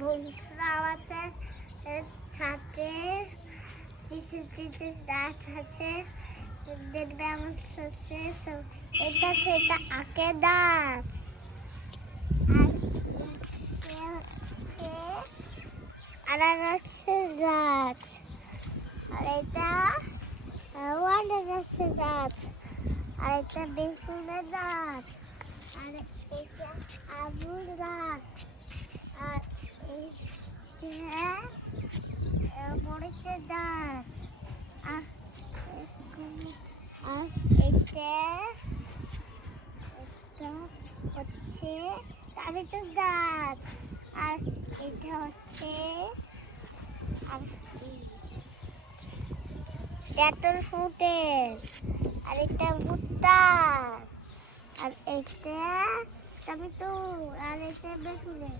বন্ধুরা আমাদের ছাদে গাছ আছে, দেখবে আমার এটা সেটা আখের গাছ, আর আনারসের গাছ, আর এটা আনারসের গাছ, আর এটা বেগুনের গাছ, আর এটা আলুর গাছ, আর এইটা মরিচের গাছ, আর এটা হচ্ছে টমেটোর গাছ, আর এটা হচ্ছে তেঁতুল ফুটের, আর এটা ভুট্টা, আর এটা টমেটো, আর এটা বেগুনের।